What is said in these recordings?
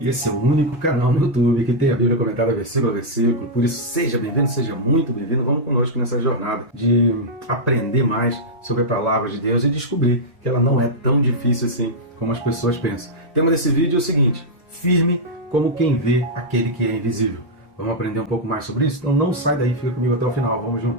E esse é o único canal no YouTube que tem a Bíblia comentada versículo a versículo. Por isso, seja bem-vindo, seja muito bem-vindo. Vamos conosco nessa jornada de aprender mais sobre a palavra de Deus e descobrir que ela não é tão difícil assim como as pessoas pensam. O tema desse vídeo é o seguinte: firme como quem vê aquele que é invisível. Vamos aprender um pouco mais sobre isso? Então não sai daí, fica comigo até o final. Vamos junto.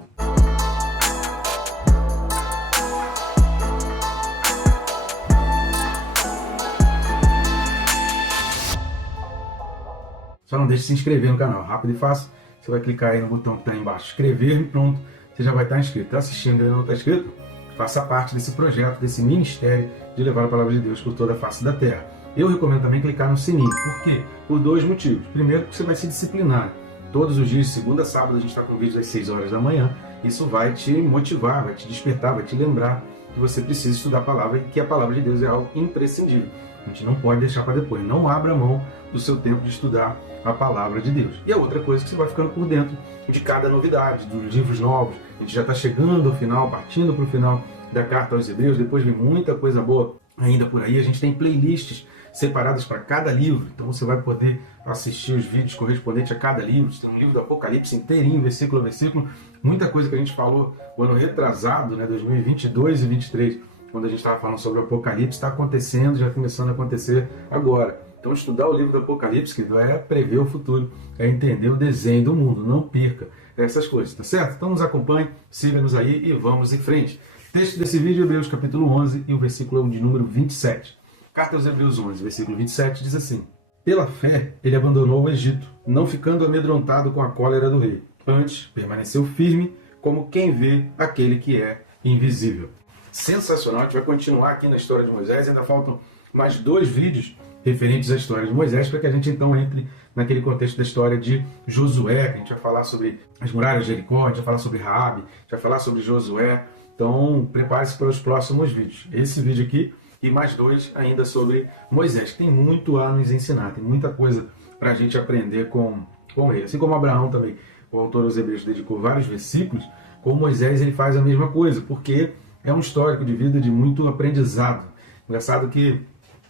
Só não deixe de se inscrever no canal, rápido e fácil. Você vai clicar aí no botão que está aí embaixo, inscrever-me, pronto, você já vai estar inscrito. Está assistindo e ainda não está inscrito? Faça parte desse projeto, desse ministério de levar a palavra de Deus por toda a face da terra. Eu recomendo também clicar no sininho. Por quê? Por dois motivos. Primeiro, porque você vai se disciplinar. Todos os dias, de segunda a sábado, a gente está com vídeos às 6 horas da manhã. Isso vai te motivar, vai te despertar, vai te lembrar que você precisa estudar a palavra e que a palavra de Deus é algo imprescindível. A gente não pode deixar para depois. Não abra mão do seu tempo de estudar a palavra de Deus. E a outra coisa é que você vai ficando por dentro de cada novidade, dos livros novos. A gente já está chegando ao final, partindo para o final da carta aos Hebreus. Depois vem muita coisa boa ainda por aí. A gente tem playlists separadas para cada livro. Então você vai poder assistir os vídeos correspondentes a cada livro. Tem um livro do Apocalipse inteirinho, versículo a versículo. Muita coisa que a gente falou no ano retrasado, 2022 e 2023, quando a gente estava falando sobre o Apocalipse, está acontecendo, já começando a acontecer agora. Então estudar o livro do Apocalipse, querido, é prever o futuro, é entender o desenho do mundo, não perca essas coisas, tá certo? Então nos acompanhe, siga-nos aí e vamos em frente. Texto desse vídeo, Hebreus capítulo 11 e o versículo de número 27. Carta aos Hebreus 11, versículo 27 diz assim: pela fé ele abandonou o Egito, não ficando amedrontado com a cólera do rei. Antes permaneceu firme, como quem vê aquele que é invisível. Sensacional, a gente vai continuar aqui na história de Moisés, ainda faltam mais 2 vídeos referentes à história de Moisés, para que a gente então entre naquele contexto da história de Josué, que a gente vai falar sobre as muralhas de Jericó, a gente vai falar sobre Raabe, a gente vai falar sobre Josué. Então prepare-se para os próximos vídeos. Esse vídeo aqui e mais 2 ainda sobre Moisés, que tem muito a nos ensinar, tem muita coisa para a gente aprender com ele. Assim como Abraão também, o autor aos Hebreus dedicou vários versículos, com Moisés ele faz a mesma coisa, porque é um histórico de vida de muito aprendizado. Engraçado que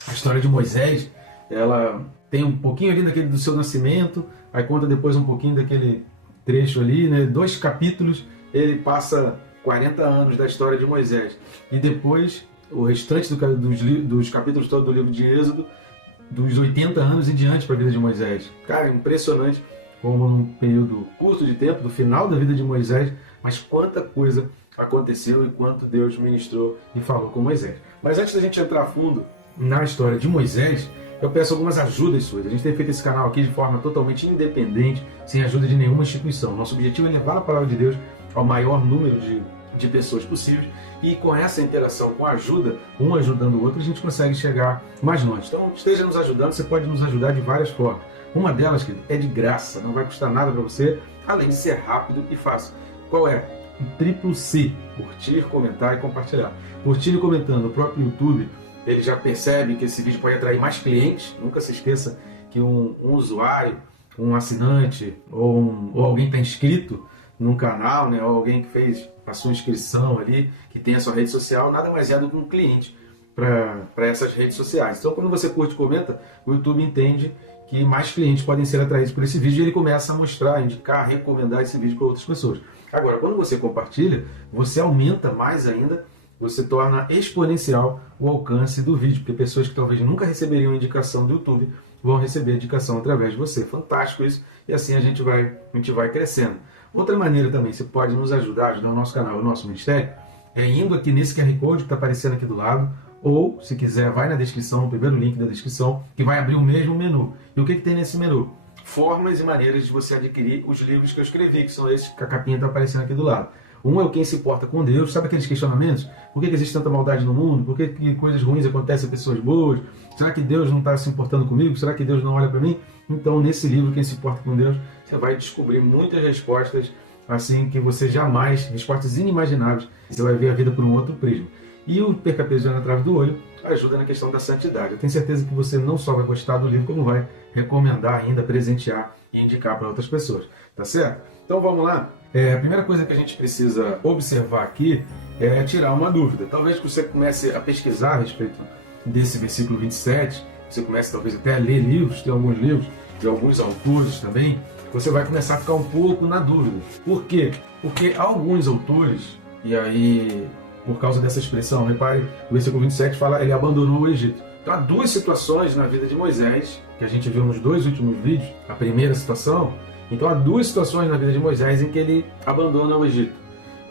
a história de Moisés, ela tem um pouquinho ali do seu nascimento, aí conta depois um pouquinho daquele trecho ali, 2 capítulos, ele passa 40 anos da história de Moisés. E depois, o restante dos capítulos todos do livro de Êxodo, dos 80 anos em diante para a vida de Moisés. Cara, impressionante como num período curto de tempo, do final da vida de Moisés, mas quanta coisa aconteceu e quanto Deus ministrou e falou com Moisés. Mas antes da gente entrar a fundo na história de Moisés, eu peço algumas ajudas suas. A gente tem feito esse canal aqui de forma totalmente independente, sem ajuda de nenhuma instituição. Nosso objetivo é levar a palavra de Deus ao maior número de pessoas possíveis, e com essa interação, com a ajuda, um ajudando o outro, a gente consegue chegar mais longe. Então esteja nos ajudando, você pode nos ajudar de várias formas. Uma delas, querido, é de graça, não vai custar nada para você, além de ser rápido e fácil. Qual é? O triplo C: curtir, comentar e compartilhar. Curtir e comentando, o próprio YouTube ele já percebe que esse vídeo pode atrair mais clientes. Nunca se esqueça que um usuário, um assinante ou alguém que está inscrito num canal, ou alguém que fez a sua inscrição ali, que tem a sua rede social, nada mais é do que um cliente para essas redes sociais. Então quando você curte e comenta, o YouTube entende que mais clientes podem ser atraídos por esse vídeo e ele começa a mostrar, indicar, recomendar esse vídeo para outras pessoas. Agora, quando você compartilha, você aumenta mais ainda, você torna exponencial o alcance do vídeo, porque pessoas que talvez nunca receberiam indicação do YouTube vão receber indicação através de você. Fantástico isso, e assim a gente vai crescendo. Outra maneira também, você pode nos ajudar o nosso canal, o nosso ministério, é indo aqui nesse QR Code que está aparecendo aqui do lado, ou, se quiser, vai na descrição, no primeiro link da descrição, que vai abrir o mesmo menu. E o que tem nesse menu? Formas e maneiras de você adquirir os livros que eu escrevi, que são esses que a capinha está aparecendo aqui do lado. Um é o Quem se importa com Deus. Sabe aqueles questionamentos? Por que existe tanta maldade no mundo? Por que coisas ruins acontecem a pessoas boas? Será que Deus não está se importando comigo? Será que Deus não olha para mim? Então, nesse livro, Quem se importa com Deus, você vai descobrir muitas respostas assim que você jamais, respostas inimagináveis, você vai ver a vida por um outro prisma. E o Perca Peso na Trave do Olho ajuda na questão da santidade. Eu tenho certeza que você não só vai gostar do livro, como vai recomendar ainda, presentear e indicar para outras pessoas. Tá certo? Então vamos lá. A primeira coisa que a gente precisa observar aqui é tirar uma dúvida. Talvez que você comece a pesquisar a respeito desse versículo 27, você começa talvez até a ler livros, tem alguns livros de alguns autores também, você vai começar a ficar um pouco na dúvida. Por quê? Porque alguns autores, e aí por causa dessa expressão, repare, o versículo 27 fala, ele abandonou o Egito. Então há duas situações na vida de Moisés, que a gente viu nos dois últimos vídeos. A primeira situação, então há duas situações na vida de Moisés em que ele abandona o Egito.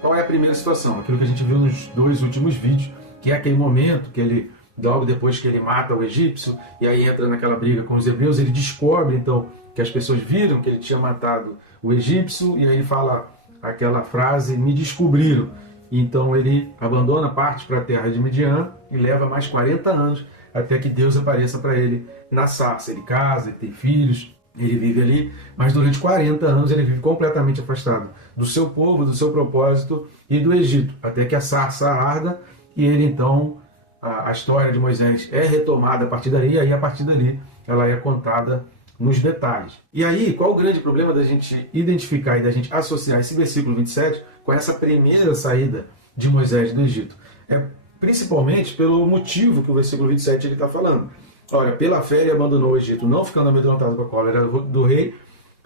Qual é a primeira situação? Aquilo que a gente viu nos dois últimos vídeos, que é aquele momento que ele, logo depois que ele mata o egípcio, e aí entra naquela briga com os hebreus, ele descobre então que as pessoas viram que ele tinha matado o egípcio, e aí ele fala aquela frase, me descobriram. Então ele abandona, parte para a terra de Midian e leva mais 40 anos até que Deus apareça para ele na sarça. Ele casa, ele tem filhos, ele vive ali, mas durante 40 anos ele vive completamente afastado do seu povo, do seu propósito e do Egito, até que a sarça arda e ele então, a história de Moisés é retomada a partir dali, e aí a partir dali ela é contada nos detalhes. E aí, qual o grande problema da gente identificar e da gente associar esse versículo 27 com essa primeira saída de Moisés do Egito? É principalmente pelo motivo que o versículo 27 está falando. Olha, pela fé ele abandonou o Egito, não ficando amedrontado com a cólera do rei,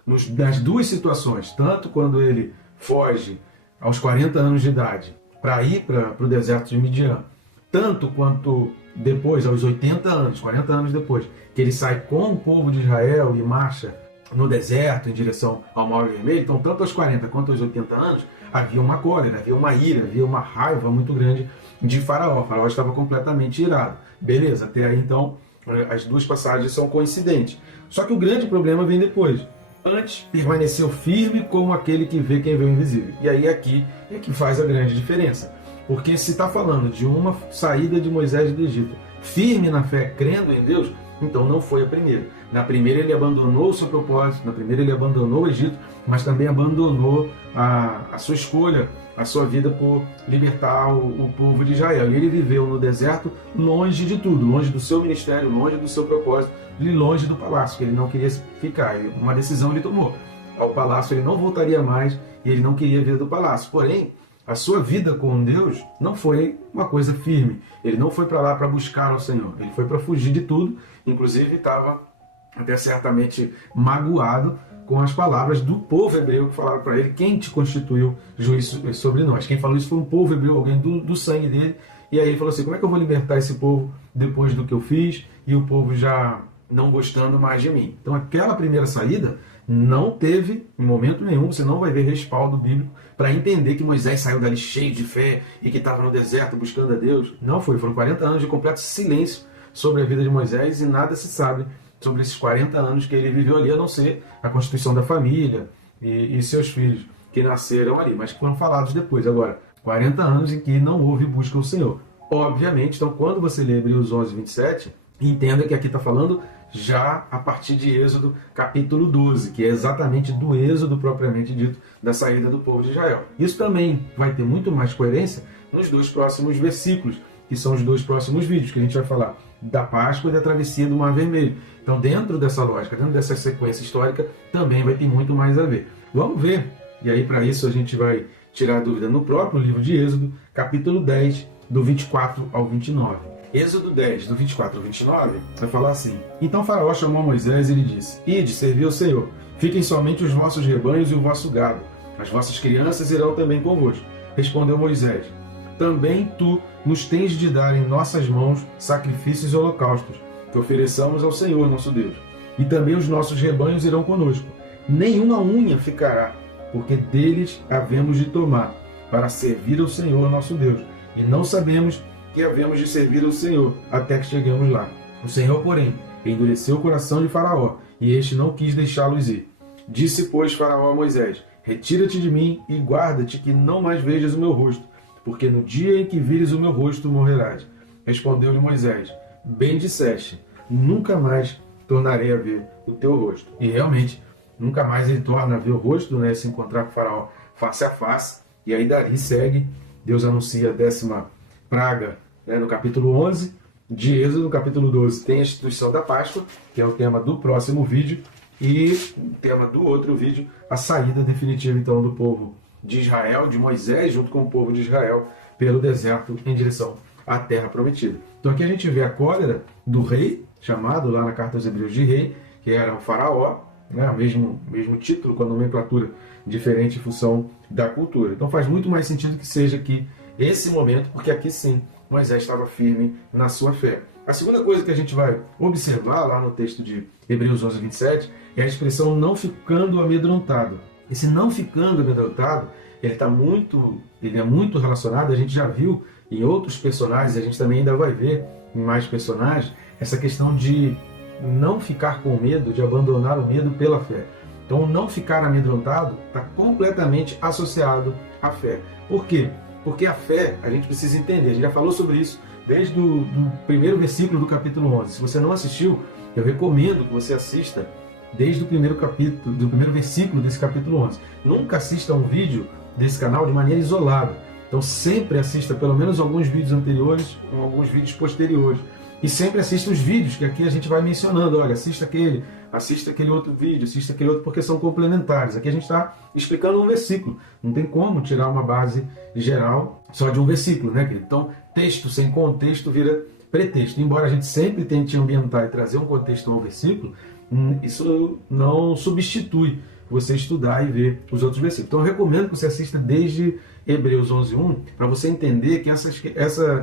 nas duas situações, tanto quando ele foge aos 40 anos de idade para ir para o deserto de Midian, tanto quanto depois, aos 80 anos, 40 anos depois, que ele sai com o povo de Israel e marcha no deserto em direção ao Mar Vermelho. Então, tanto aos 40 quanto aos 80 anos, havia uma cólera, havia uma ira, havia uma raiva muito grande de Faraó. O Faraó estava completamente irado. Beleza, até aí então as duas passagens são coincidentes. Só que o grande problema vem depois. Antes, permaneceu firme como aquele que vê quem vê o invisível. E aí aqui é que faz a grande diferença. Porque se está falando de uma saída de Moisés do Egito, firme na fé, crendo em Deus, então não foi a primeira. Na primeira ele abandonou o seu propósito, na primeira ele abandonou o Egito, mas também abandonou a sua escolha, a sua vida por libertar o povo de Israel. E ele viveu no deserto longe de tudo, longe do seu ministério, longe do seu propósito, e longe do palácio, que ele não queria ficar. Uma decisão ele tomou. Ao palácio ele não voltaria mais e ele não queria a vida do palácio. Porém, a sua vida com Deus não foi uma coisa firme. Ele não foi para lá para buscar ao Senhor. Ele foi para fugir de tudo. Inclusive estava até certamente magoado com as palavras do povo hebreu que falaram para ele: quem te constituiu juiz sobre nós? Quem falou isso foi um povo hebreu, alguém do sangue dele. E aí ele falou assim: como é que eu vou libertar esse povo depois do que eu fiz e o povo já não gostando mais de mim? Então aquela primeira saída não teve, em momento nenhum, você não vai ver respaldo bíblico para entender que Moisés saiu dali cheio de fé e que estava no deserto buscando a Deus. Não foi, foram 40 anos de completo silêncio sobre a vida de Moisés e nada se sabe sobre esses 40 anos que ele viveu ali, a não ser a constituição da família e seus filhos que nasceram ali, mas que foram falados depois. Agora, 40 anos em que não houve busca ao Senhor. Obviamente, então quando você lê Hebreus 11, 27, entenda que aqui está falando já a partir de Êxodo capítulo 12, que é exatamente do Êxodo propriamente dito, da saída do povo de Israel. Isso também vai ter muito mais coerência nos dois próximos versículos, que são os dois próximos vídeos, que a gente vai falar da Páscoa e da travessia do Mar Vermelho. Então, dentro dessa lógica, dentro dessa sequência histórica, também vai ter muito mais a ver. Vamos ver, e aí para isso a gente vai tirar a dúvida no próprio livro de Êxodo, capítulo 10, do 24 ao 29. Êxodo 10, do 24 ao 29, vai falar assim: então Faraó chamou Moisés e lhe disse: ide, servi ao Senhor, fiquem somente os vossos rebanhos e o vosso gado, as vossas crianças irão também convosco. Respondeu Moisés: também tu nos tens de dar em nossas mãos sacrifícios e holocaustos, que ofereçamos ao Senhor nosso Deus. E também os nossos rebanhos irão conosco. Nenhuma unha ficará, porque deles havemos de tomar, para servir ao Senhor nosso Deus. E não sabemos que havemos de servir ao Senhor, até que cheguemos lá. O Senhor, porém, endureceu o coração de Faraó, e este não quis deixá-los ir. Disse, pois, Faraó a Moisés: retira-te de mim e guarda-te que não mais vejas o meu rosto, porque no dia em que vires o meu rosto morrerás. Respondeu-lhe Moisés: bem disseste, nunca mais tornarei a ver o teu rosto. E realmente, nunca mais ele torna a ver o rosto, né, se encontrar com o Faraó face a face. E aí dali segue, Deus anuncia a 10ª praga, né, no capítulo 11 de Êxodo. No capítulo 12 tem a instituição da Páscoa, que é o tema do próximo vídeo, e o tema do outro vídeo, a saída definitiva então do povo de Israel, de Moisés junto com o povo de Israel, pelo deserto em direção à terra prometida. Então aqui a gente vê a cólera do rei, chamado lá na carta aos Hebreus de rei, que era o faraó, né? O mesmo título, com a nomenclatura diferente em função da cultura. Então faz muito mais sentido que seja aqui esse momento, porque aqui sim Moisés estava firme na sua fé. A segunda coisa que a gente vai observar lá no texto de Hebreus 11, 27 é a expressão não ficando amedrontado. Esse não ficando amedrontado, ele é muito relacionado, a gente já viu em outros personagens, a gente também ainda vai ver em mais personagens, essa questão de não ficar com medo, de abandonar o medo pela fé. Então, não ficar amedrontado está completamente associado à fé. Por quê? Porque a fé, a gente precisa entender, a gente já falou sobre isso desde o primeiro versículo do capítulo 11. Se você não assistiu, eu recomendo que você assista desde o primeiro capítulo, do primeiro versículo desse capítulo 11. Nunca assista um vídeo desse canal de maneira isolada. Então sempre assista pelo menos alguns vídeos anteriores ou alguns vídeos posteriores. E sempre assista os vídeos, que aqui a gente vai mencionando. Olha, assista aquele outro vídeo, assista aquele outro, porque são complementares. Aqui a gente está explicando um versículo. Não tem como tirar uma base geral só de um versículo, né, querido? Então, texto sem contexto vira pretexto. Embora a gente sempre tente ambientar e trazer um contexto ao versículo, isso não substitui você estudar e ver os outros versículos. Então eu recomendo que você assista desde Hebreus 11:1 para você entender que essa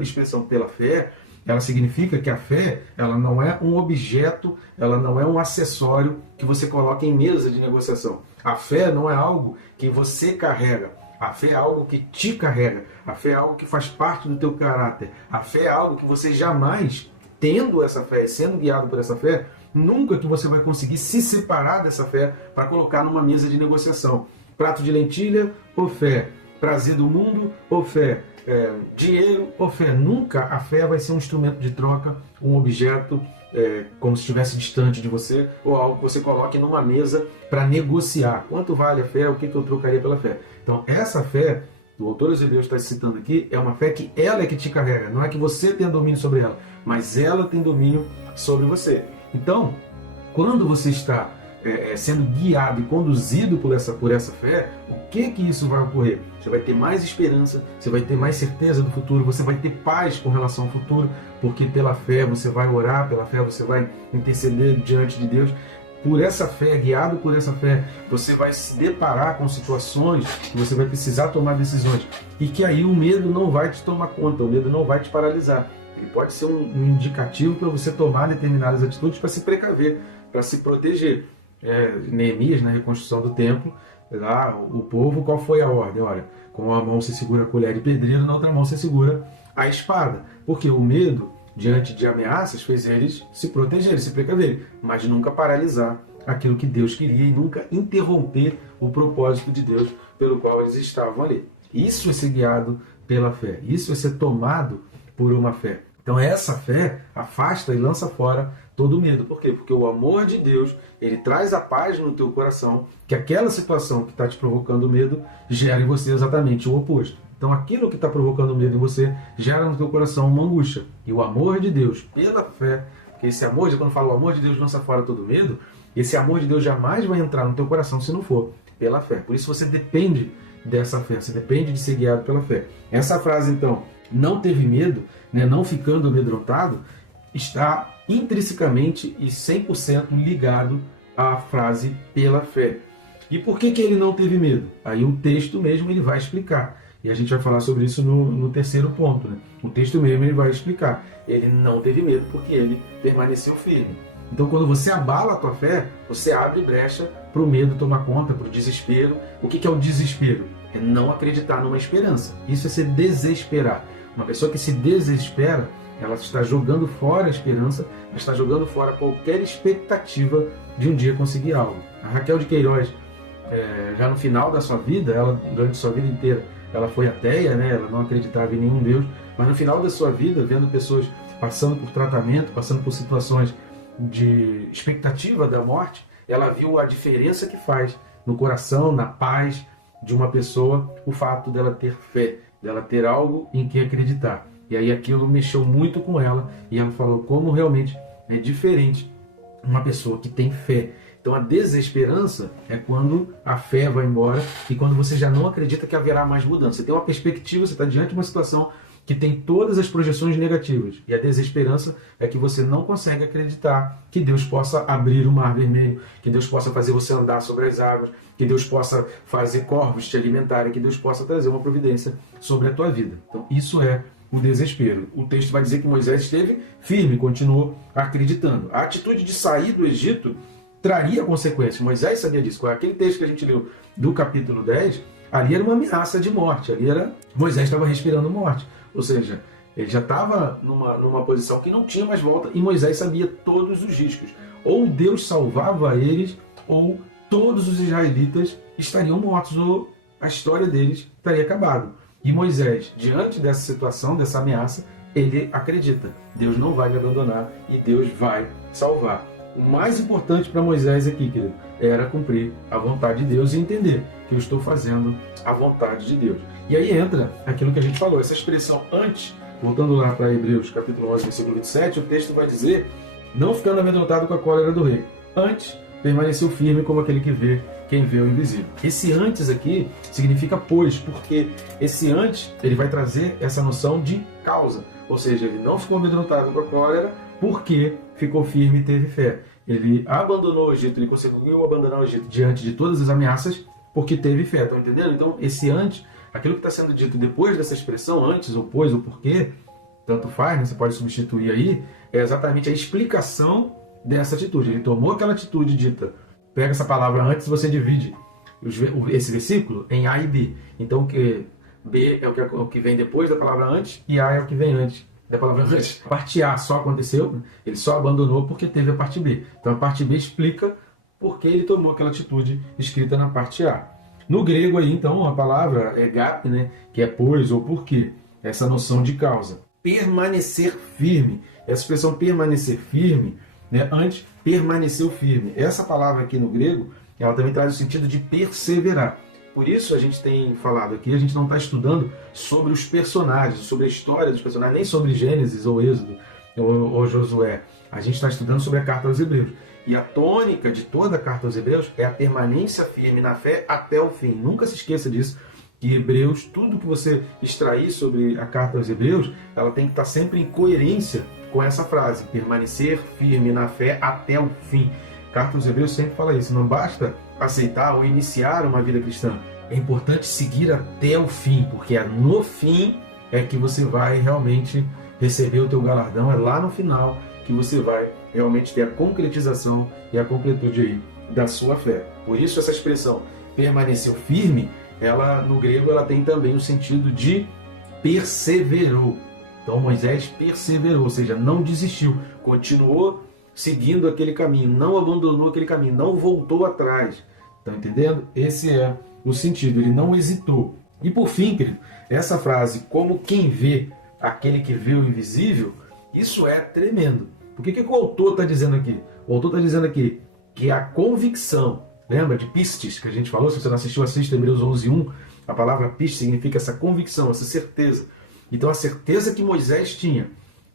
expressão pela fé, ela significa que a fé, ela não é um objeto, ela não é um acessório que você coloca em mesa de negociação. A fé não é algo que você carrega. A fé é algo que te carrega. A fé é algo que faz parte do teu caráter. A fé é algo que você jamais, tendo essa fé, sendo guiado por essa fé, nunca que você vai conseguir se separar dessa fé para colocar numa mesa de negociação. Prato de lentilha ou fé? Prazer do mundo ou fé? Dinheiro ou fé? Nunca a fé vai ser um instrumento de troca, um objeto como se estivesse distante de você, ou algo que você coloque numa mesa para negociar. Quanto vale a fé? O que eu trocaria pela fé? Então essa fé, o autor dos Hebreus está citando aqui, é uma fé que ela é que te carrega. Não é que você tenha domínio sobre ela, mas ela tem domínio sobre você. Então, quando você está sendo guiado e conduzido por essa fé, o que isso vai ocorrer? Você vai ter mais esperança, você vai ter mais certeza do futuro, você vai ter paz com relação ao futuro, porque pela fé você vai orar, pela fé você vai interceder diante de Deus. Por essa fé, guiado por essa fé, você vai se deparar com situações que você vai precisar tomar decisões. E que aí o medo não vai te tomar conta, o medo não vai te paralisar. Ele pode ser um indicativo para você tomar determinadas atitudes para se precaver, para se proteger. Neemias, na reconstrução do templo, lá o povo, qual foi a ordem? Olha, com uma mão você segura a colher de pedreiro, na outra mão você segura a espada. Porque o medo, diante de ameaças, fez eles se protegerem, se precaverem, mas nunca paralisar aquilo que Deus queria e nunca interromper o propósito de Deus pelo qual eles estavam ali. Isso é ser guiado pela fé, isso é ser tomado por uma fé. Então essa fé afasta e lança fora todo o medo. Por quê? Porque o amor de Deus, ele traz a paz no teu coração, que aquela situação que está te provocando medo gera em você exatamente o oposto. Então aquilo que está provocando medo em você gera no teu coração uma angústia. E o amor de Deus, pela fé, porque esse amor, quando eu falo o amor de Deus lança fora todo medo, esse amor de Deus jamais vai entrar no teu coração se não for pela fé. Por isso você depende dessa fé, você depende de ser guiado pela fé. Essa frase então, não teve medo, né, não ficando amedrontado, está intrinsecamente e 100% ligado à frase pela fé. E por que ele não teve medo? Aí o texto mesmo ele vai explicar. E a gente vai falar sobre isso no terceiro ponto. Né? O texto mesmo ele vai explicar. Ele não teve medo porque ele permaneceu firme. Então quando você abala a tua fé, você abre brecha para o medo tomar conta, para o desespero. O que é o desespero? É não acreditar numa esperança. Isso é se desesperar. Uma pessoa que se desespera, ela está jogando fora a esperança, ela está jogando fora qualquer expectativa de um dia conseguir algo. A Raquel de Queiroz, já no final da sua vida, ela durante sua vida inteira, ela foi ateia, né? Ela não acreditava em nenhum Deus, mas no final da sua vida, vendo pessoas passando por tratamento, passando por situações de expectativa da morte, ela viu a diferença que faz no coração, na paz de uma pessoa, o fato dela ter fé, dela ter algo em que acreditar. E aí aquilo mexeu muito com ela e ela falou como realmente é diferente uma pessoa que tem fé. Então a desesperança é quando a fé vai embora e quando você já não acredita que haverá mais mudança. Você tem uma perspectiva, você está diante de uma situação que tem todas as projeções negativas. E a desesperança é que você não consegue acreditar que Deus possa abrir o mar vermelho, que Deus possa fazer você andar sobre as águas, que Deus possa fazer corvos te alimentarem, que Deus possa trazer uma providência sobre a tua vida. Então isso é o desespero. O texto vai dizer que Moisés esteve firme, continuou acreditando. A atitude de sair do Egito traria consequências. Moisés sabia disso. Aquele texto que a gente leu do capítulo 10, ali era uma ameaça de morte. Ali era Moisés estava respirando morte. Ou seja, ele já estava numa posição que não tinha mais volta. E Moisés sabia todos os riscos. Ou Deus salvava eles, ou todos os israelitas estariam mortos, ou a história deles estaria acabada. E Moisés, diante dessa situação, dessa ameaça, ele acredita. Deus não vai me abandonar e Deus vai salvar. O mais importante para Moisés aqui, querido, era cumprir a vontade de Deus e entender que eu estou fazendo a vontade de Deus. E aí entra aquilo que a gente falou, essa expressão antes, voltando lá para Hebreus capítulo 11, versículo 27, o texto vai dizer, não ficando amedrontado com a cólera do rei. Antes, permaneceu firme como aquele que vê quem vê o invisível. Esse antes aqui significa pois, porque esse antes, ele vai trazer essa noção de causa. Ou seja, ele não ficou amedrontado com a cólera porque ficou firme e teve fé. Ele abandonou o Egito, ele conseguiu abandonar o Egito diante de todas as ameaças porque teve fé. Estão entendendo? Então, esse antes, aquilo que está sendo dito depois dessa expressão, antes ou pois ou porquê, tanto faz, né? Você pode substituir aí, é exatamente a explicação dessa atitude. Ele tomou aquela atitude dita. Pega essa palavra antes, você divide esse versículo em A e B. Então, B é o que vem depois da palavra antes e A é o que vem antes da palavra antes. A parte A só aconteceu, ele só abandonou porque teve a parte B. Então, a parte B explica por que ele tomou aquela atitude escrita na parte A. No grego, aí, então, a palavra é gap, né, que é pois ou porquê. Essa noção de causa. Permanecer firme. Essa expressão permanecer firme, né, antes permaneceu firme. Essa palavra aqui no grego, ela também traz o sentido de perseverar. Por isso a gente tem falado aqui, a gente não está estudando sobre os personagens, sobre a história dos personagens, nem sobre Gênesis ou Êxodo ou Josué. A gente está estudando sobre a carta aos Hebreus. E a tônica de toda a carta aos Hebreus é a permanência firme na fé até o fim. Nunca se esqueça disso, que Hebreus, tudo que você extrair sobre a carta aos Hebreus, ela tem que estar sempre em coerência com essa frase, permanecer firme na fé até o fim. A carta aos Hebreus sempre fala isso, não basta aceitar ou iniciar uma vida cristã. É importante seguir até o fim, porque é no fim é que você vai realmente receber o teu galardão, é lá no final que você vai realmente ter a concretização e a completude aí da sua fé. Por isso essa expressão permaneceu firme, ela no grego ela tem também o sentido de perseverou. Então Moisés perseverou, ou seja, não desistiu, continuou seguindo aquele caminho, não abandonou aquele caminho, não voltou atrás. Estão entendendo? Esse é o sentido, ele não hesitou. E por fim, querido, essa frase, como quem vê aquele que vê o invisível, isso é tremendo. Por que o autor está dizendo aqui? O autor está dizendo aqui que a convicção, lembra de pistes que a gente falou? Se você não assistiu, assista Hebreus 11:1. A palavra piste significa essa convicção, essa certeza. Então a certeza que Moisés tinha,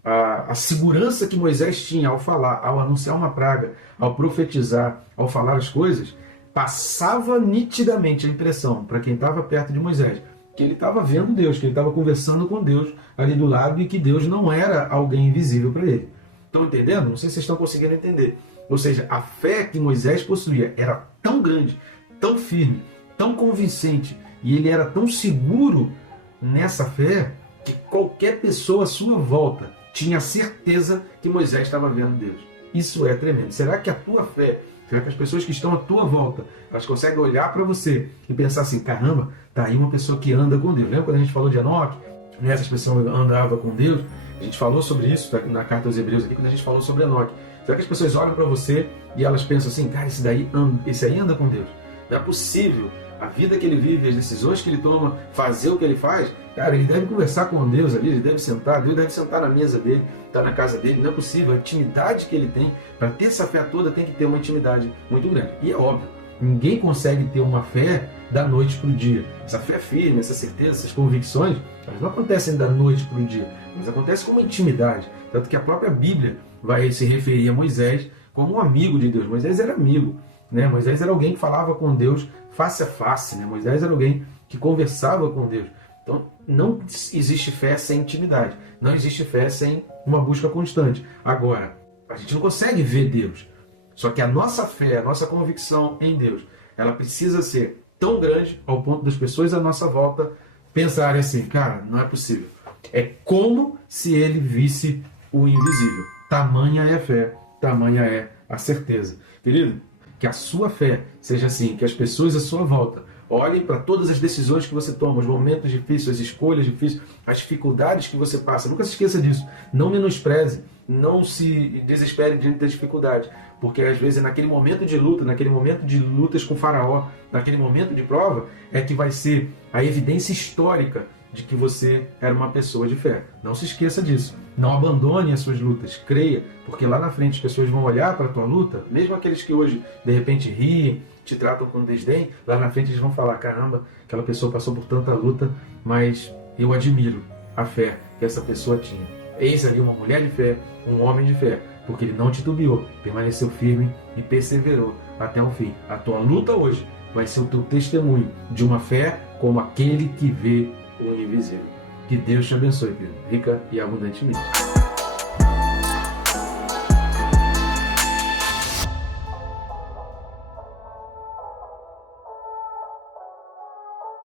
a segurança que Moisés tinha ao falar, ao anunciar uma praga, ao profetizar, ao falar as coisas, passava nitidamente a impressão para quem estava perto de Moisés que ele estava vendo Deus, que ele estava conversando com Deus ali do lado e que Deus não era alguém invisível para ele. Estão entendendo? Não sei se vocês estão conseguindo entender. Ou seja, a fé que Moisés possuía era tão grande, tão firme, tão convincente, e ele era tão seguro nessa fé que qualquer pessoa à sua volta tinha certeza que Moisés estava vendo Deus. Isso é tremendo. Será que a tua fé, será que as pessoas que estão à tua volta, elas conseguem olhar para você e pensar assim, caramba, tá aí uma pessoa que anda com Deus. Lembra quando a gente falou de Enoque? Essa pessoa andava com Deus? A gente falou sobre isso na carta aos Hebreus aqui, quando a gente falou sobre Enoque. Será que as pessoas olham para você e elas pensam assim, cara, esse aí anda com Deus? Não é possível. A vida que ele vive, as decisões que ele toma, fazer o que ele faz, cara, ele deve conversar com Deus ali, ele deve sentar, Deus deve sentar na mesa dele, estar na casa dele, não é possível. A intimidade que ele tem, para ter essa fé toda, tem que ter uma intimidade muito grande. E é óbvio, ninguém consegue ter uma fé da noite para o dia. Essa fé firme, essa certeza, essas convicções, elas não acontecem da noite para o dia, mas acontecem com uma intimidade. Tanto que a própria Bíblia vai se referir a Moisés como um amigo de Deus. Moisés era amigo, né? Moisés era alguém que falava com Deus face a face, né? Moisés era alguém que conversava com Deus. Então, não existe fé sem intimidade. Não existe fé sem uma busca constante. Agora, a gente não consegue ver Deus. Só que a nossa fé, a nossa convicção em Deus, ela precisa ser tão grande ao ponto das pessoas à nossa volta pensarem assim, cara, não é possível. É como se ele visse o invisível. Tamanha é a fé, tamanha é a certeza. Querido, que a sua fé seja assim, que as pessoas à sua volta olhem para todas as decisões que você toma, os momentos difíceis, as escolhas difíceis, as dificuldades que você passa. Nunca se esqueça disso. Não menospreze, não se desespere diante das dificuldades, porque às vezes naquele momento de luta, naquele momento de lutas com Faraó, naquele momento de prova, é que vai ser a evidência histórica de que você era uma pessoa de fé. Não se esqueça disso. Não abandone as suas lutas. Creia, porque lá na frente as pessoas vão olhar para a tua luta, mesmo aqueles que hoje de repente riem, te tratam com desdém, lá na frente eles vão falar, caramba, aquela pessoa passou por tanta luta, mas eu admiro a fé que essa pessoa tinha. Eis ali uma mulher de fé, um homem de fé, porque ele não titubeou, permaneceu firme e perseverou até o fim. A tua luta hoje vai ser o teu testemunho de uma fé como aquele que vê o invisível. Que Deus te abençoe, querido, rica e abundantemente.